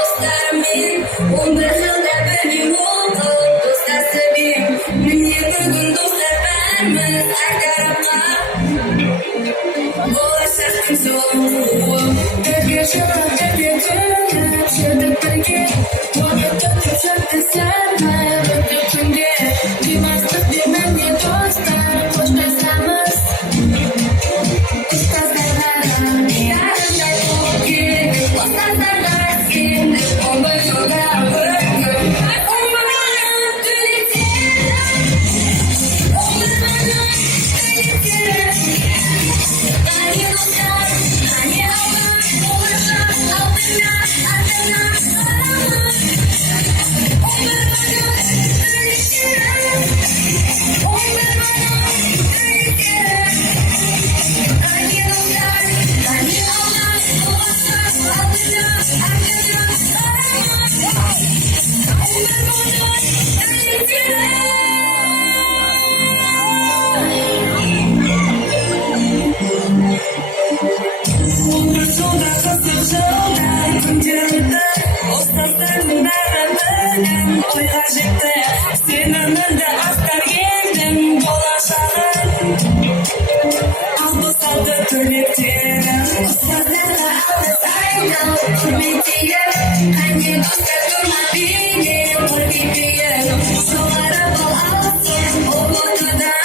dostlarımın, 11 yılda bir yol kılıp dostasıyım. Mine bugün dostlarımız her tarafta. Болашақтың жолы, бірге жылап, бірге күліп, жүрдік бірге. Уақыт өтіп жатты сарнай, өтіп күнде. Қимастық демәнде достар, қоштасамыз. Ұстаздарға ярымдай болып келдік, ұстаздарға сендік, 11 жылда өтіп. Омырауын түлетеді, омырауын түлетеді. Oyga жетті, сен өмірді ақтар елдің болашағын. Алпыс алты түлектері, ұстаздарға алғыс айтам, құрметтейік. Қане достар тұрма билеп, көркейтейік. Жоғары бал алсын ұмытудан.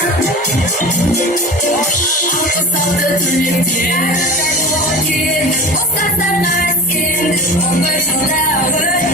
Алпыс алты түлектері, болып келдік, ұстаздарға сендік, 11 жылда өтті.